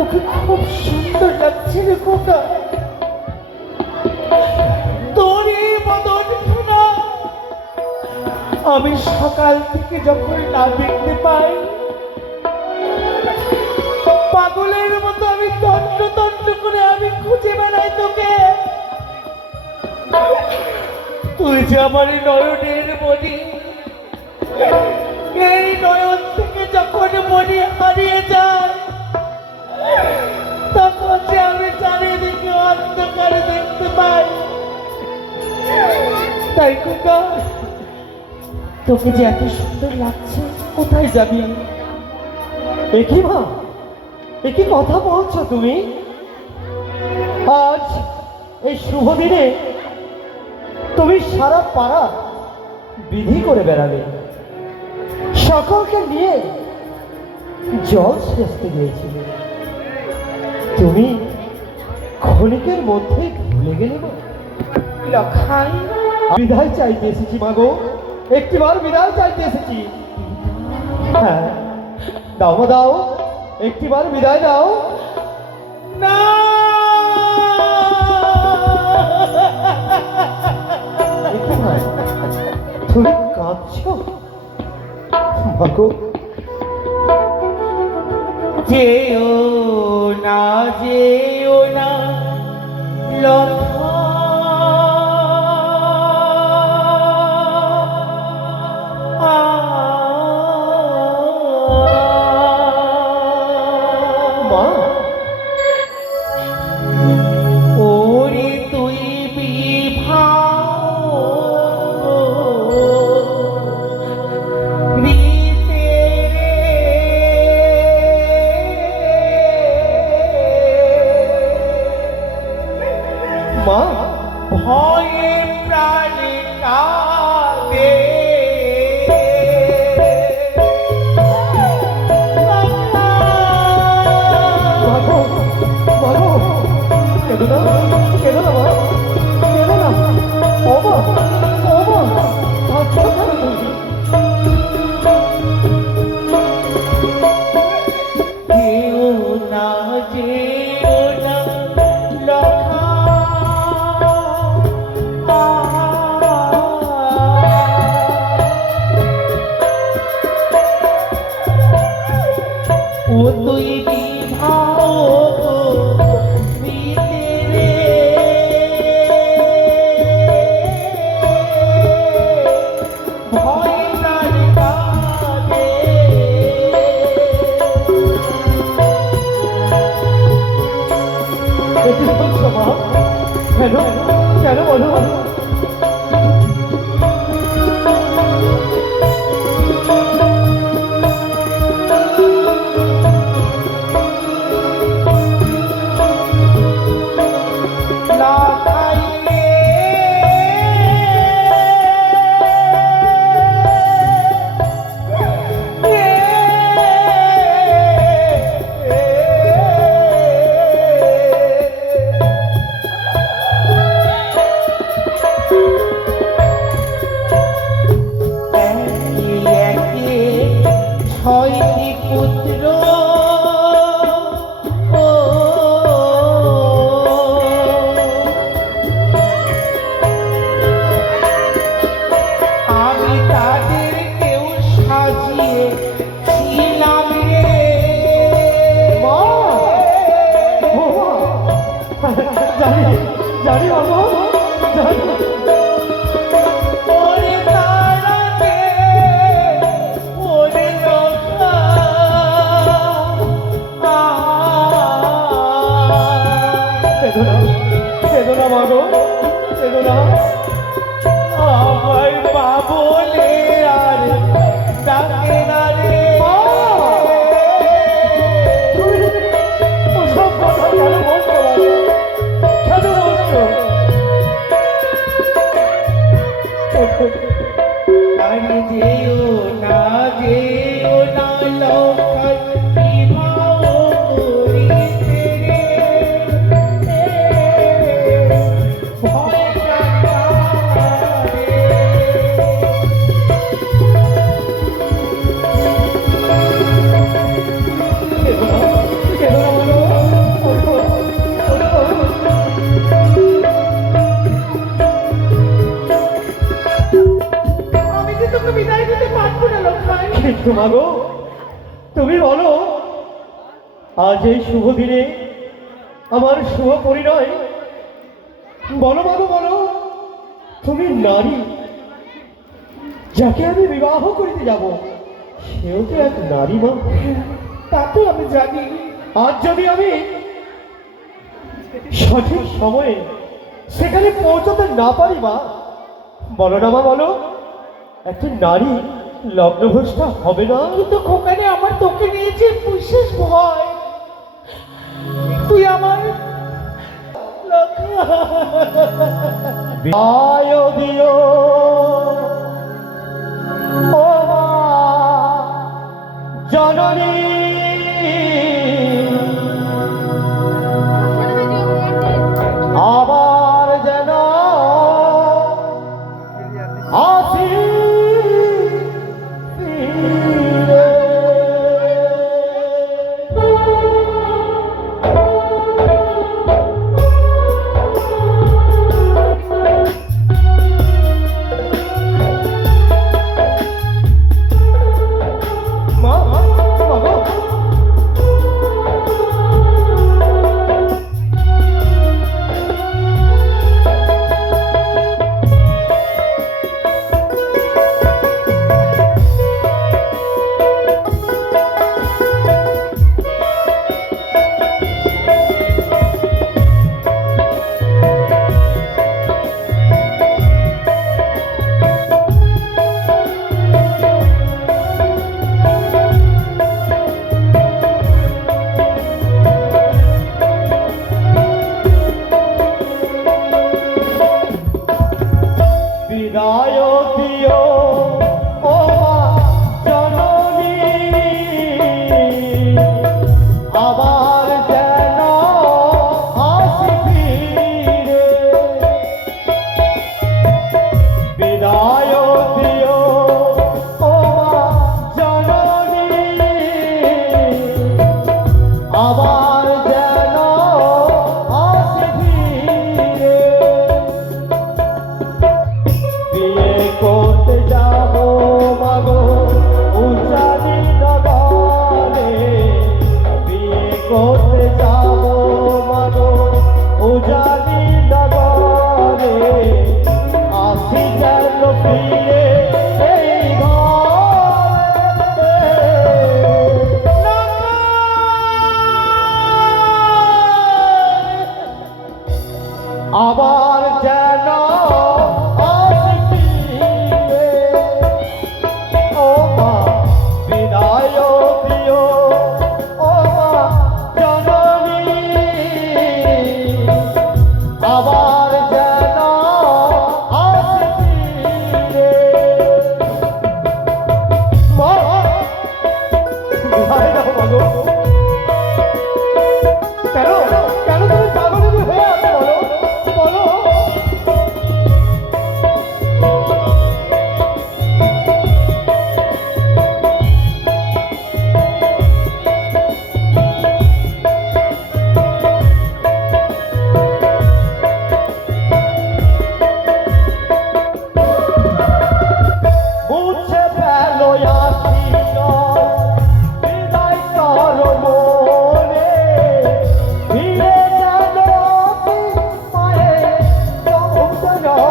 ওকে খুব সুন্দর লাগছে রে খোকা। তোর এই বদন খানা আমি সকাল থেকে যখন না দেখতে পাই, পাগলের মতো আমি তন্ত্র তন্ত্র করে আমি খুঁজে বেড়াই তোকে। তুই যে আমার এই নয়নের মণি, এই নয়ন থেকে যখন মণি হারিয়ে যায় তখন যে আমি চারিদিকে অন্ধকারে দেখতে পাই। তাই খোকা, তোকে যে এত সুন্দর লাগছে, কোথায় যাবি? একই মা, একই কথা বলছো তুমি? আজ এই শুভ দিনে তুমি সারা পাড়া বিধি করে বেড়াবে, সকলকে নিয়ে জল সেচতে গিয়েছিলে। তুমি ক্ষণিকের মধ্যে ভুলে গেলে মা। লখাই, বিদায় চাইতে এসেছি মা গো, একটিবার বিদায় চাইতে এসেছি। হ্যাঁ, দাও মা দাও, একটিবার বিদায় দাও। না, একটু ভাই, তুমি কাঁদছো মা গো? যেও না, যেও না লখা। মা, ওরে তুই মা, ভয়ে প্রাণে কাঁদে। মাগো, মাগো, কেঁদো না, কেঁদো না মা, কেঁদো না। ও মা, ও মা, কাঁদছো কেন তুমি? যেও না, যেও না লখা। ও তুই বিভাও ভিতরে ভয় প্রাণ কাঁদে। এটি বলছো মা? কেন, কেন বলো? ছয়টি পুত্র আমি তাদের কেউ সাজিয়ে ছিলাম রে। মা, ও মা, জানি, জানি বাবা, জানি। ওরে তারাতে, ওরে লখা। কেঁদো না, কেঁদো না মা গো, কেঁদো না। আমার মা বলে আর ডাকে না রে। তুমি ওসব কথা কেন বলছো বাবা? কেন বলছো? আরে যেও না, যেও না লখা। বিবাহ করিতে রে ভয় প্রাণ কাঁদে। মাগো তুমি বলো আজ এই শুভ দিনে আমার শুভ পরিণয় বলো মাগো বলো তুমি নারী যাকে আমি বিবাহ করিতে যাব সেও তো এক নারী মা। তা তো আমি জানি। আজ যদি আমি সঠিক সময়ে সেখানে পৌঁছতে না পারি মা, বলো না মা বলো একটা নারী লগ্নভ্রষ্টা হবে না? কিন্তু খোকানে আমার তোকে নিয়ে যে বিশেষ ভয়। তুই আমার আয় দিও ও মা জননী, আবার যেন আসি ফিরে। মা বাবা বিদায় দিও ও মা জননী, আবার যেন আসি ফিরে। বিদায় দিও ও মা জননী, আবার যেন আসি ফিরে। বিয়ে করতে যাব মাগো উজানি নগরে, বিয়ে করতে যাব মাগো উজানি নগরে, আসি যেন ফিরে এই ঘরে। আবার যেন আসি ফিরে। ও মা বিদায় দিও ও মা জননী, আবার যেন আসি ফিরে। মা বিদায় দাও মাগো। কেন কেন তুমি পাগলের হয়ে আছো বলো বলো। মুছে ফেলো আসি বিদায় করো মনে, ফিরে যেন আসি মায়ের চৌধনগরে।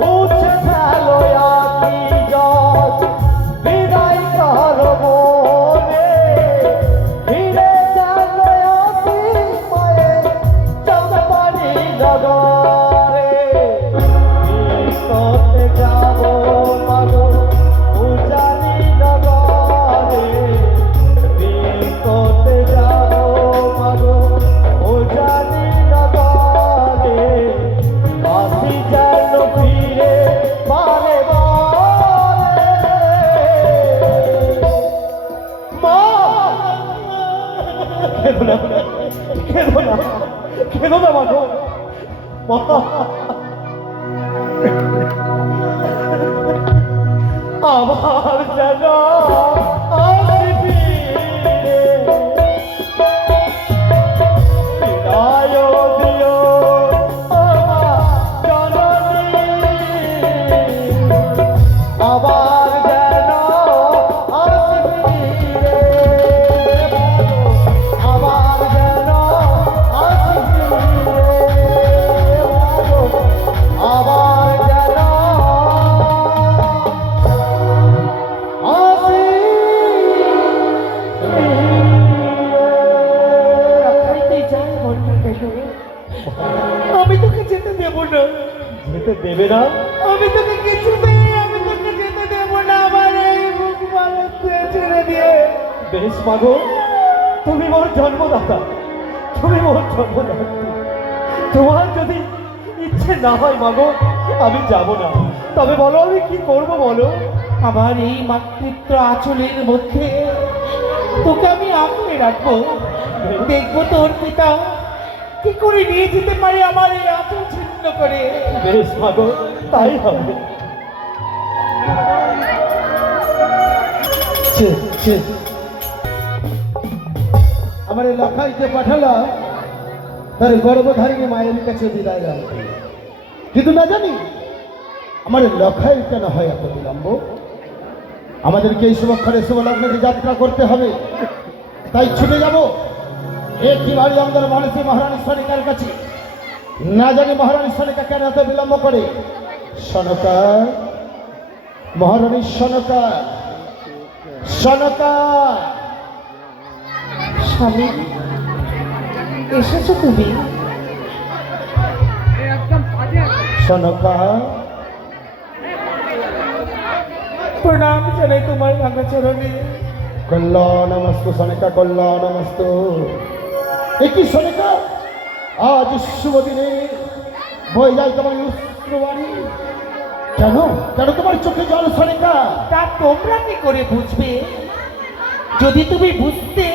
মুছে ফেলো আসি বিদায় করো মনে, ফিরে যেন আসি মায়ের চৌধুরী নগরে। বিয়ে করতে যাব মাগো উজানি নগরে, বিয়ে করতে যাব মাগো উজানি নগরে, আসি যেন ফিরে বারে বারে। মা কেঁদো না কেঁদো না কেঁদো না মাগো। মা আবার যেন আসি ফিরে। বিদায় যেতে দেবে না? আমি তোকে কিছুতেই আমি তোকে যেতে দেবো না, আমার এই বুক মারাতে ছেড়ে দিয়ে। বেশ মাগো, তুমি মোর জন্মদাতা, তুমি মোর জন্মদাত্রী। তোমার যদি ইচ্ছে না হয় মাগো, আমি যাব না। তবে বলো আমি কি করব বলো। আমার এই মাতৃত্ব আঁচলের মধ্যে তোকে আমি আঁকড়ে রাখবো। দেখবো তোর পিতা কি করে নিয়ে যেতে পারে আমার এই আঁচল ছিন্ন করে। বেশ মাগো, তাই হবে। আমার এই লখাইকে পাঠালাম তার গর্ভধারিণী মায়ের কাছে বিদায় জানাতে, কিন্তু না জানি আমার লখাই কেন হয় এত বিলম্ব। আমাদেরকে এই শুভক্ষণে শুভলগ্নে যাত্রা করতে হবে, তাই ছুটে যাব একটি বাড়ি আমাদের মানুষী মহারানী সনিকার কাছে। না জানি মহারানী সনিকা কেন এত বিলম্ব করে। সনকা, মহারানী সনকা, সনকা। স্বামী, এসেছো তুমি? সনকা, প্রণাম জানাই তোমার ভাঙা চরণে। কল্যাণমস্তু সনিকা, কল্যাণমস্তু। একই সনিকা, আজ শুভ দিনে বয়ে যায় তোমার অশ্রুবাণী। কেন কেন তোমার চোখে জল সনিকা? তা তোমরা কি করে বুঝবে? যদি তুমি বুঝতে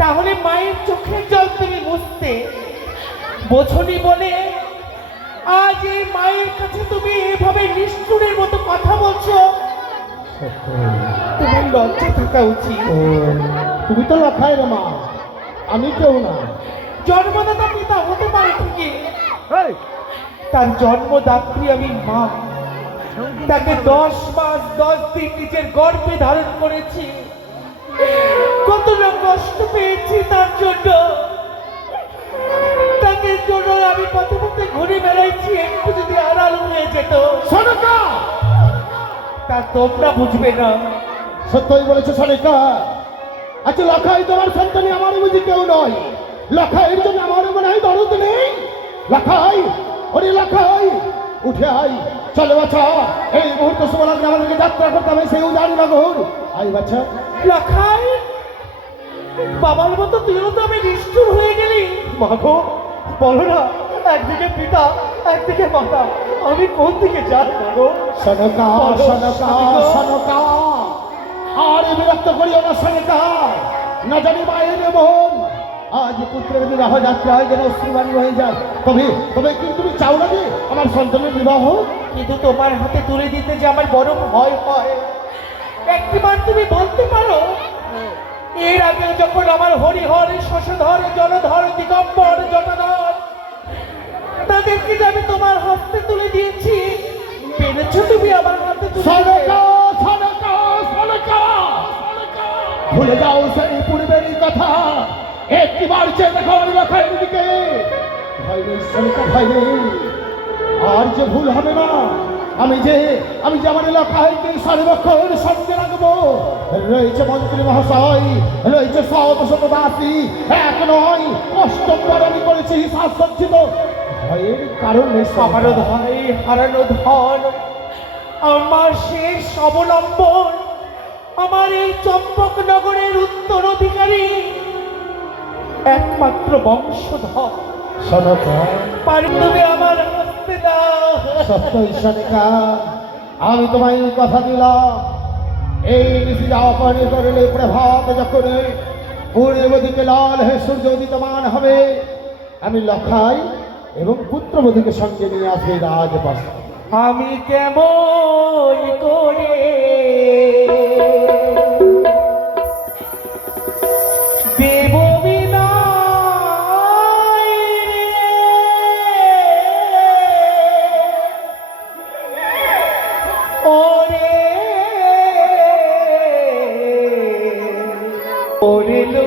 তাহলে মায়ের চোখের জল তুমি বুঝতে। বোঝনি বলে আজ এই মায়ের কাছে তুমি এভাবে নিষ্ঠুরের মতো কথা বলছো। তোমার লজ্জা থাকা উচিত। ও, তুমি তো লখাই রে মা, আমি কেউ না। জন্মদাতা পিতা হতে পারে ঠিকই, তার জন্মদাত্রী আমি মা। তাকে 10 মাস 10 দিন নিজের গর্ভে ধারণ করেছি। কত না কষ্ট পেয়েছি তার জন্য। তাকে জন্য আমি পথে পথে ঘুরে বেড়াইছি, একটু যদি আড়াল হয়ে যেত। সনিকা, তা তোমরা বুঝবে না। সত্যই বলেছো সনিকা। আচ্ছা লখাই তোমার সন্তানই, আমার বুঝি কেউ নয়? লখাইয়ের জন্য আমার মনে হয় দরদ নেই। লখাই, ওরে লখাই, উঠে আই, চলে বাছা। এই মুহূর্তে শুভলগ্নে আমাদেরকে যাত্রা করতে হবে সেই উদারি নগর। আই বাচ্চা। লখাই, বাবার মতো তুইও তো আমি নিষ্ঠুর হয়ে গেলি। মাগো, বলো না, একদিকে পিতা একদিকে মাতা, আমি কোন দিকে যাই মাগো? সনকা, সনকা, সনকা, আর বিরক্ত করিও না সনকা। না জানি মায়ের মন আজ পুত্রের বিবাহ যাত্রায় যেন অশ্রুবাণী হয়ে যায়। তবে তবে কিন্তু তুমি চাও না যে আমার সন্তানের বিবাহ? কিন্তু তোমার হাতে তুলে দিতে যে আমার বড় ভয় হয়। একটিবার তুমি বলতে পারো, এর আগে যখন আমার হরিহর, শশধর, জলধর, দিগম্বর, জটাধর তাদেরকে যে আমি তোমার হাতে তুলে দিয়েছি, পেরেছো তুমি আমার হাতে তুলে দিতে? সনকা, সনকা, সনকা, ভুলে যাও সেই পূর্বেরই কথা। একটিবার চেয়ে দেখো আমার লখাইয়ের দিকে। ভয় নেই সনকা, ভয় নেই। আর যে ভুল হবে না। আমি যে আমার লখাইকে সর্বক্ষণ সঙ্গে রাখবো। রয়েছে মন্ত্রী মহাশয়, রয়েছে শত শত দাসী, এক নয় অষ্টমবার আমি করেছি শাসজ্জিত। ভয়ের কারণ নেই। আমারও ধনে হারানো ধন, আমার শেষ অবলম্বন, আমার এই চম্পকনগরের উত্তরাধিকারী, একমাত্র বংশধর। সনকা, পারি তুমি আমার হস্তে দাও। সত্যই সনিকা, আমি তোমায় কথা দিলাম। এই নিশি যাপনে করলে প্রভাত যখন পূর্ব দিকে লাল হয়ে সূর্য উদিতমান হবে, আমি লখাই এবং পুত্রবধূকে সঙ্গে নিয়ে আসবে রাজবাসী। আমি কেমন করে দেব বিদায় রে? ওরে ওরে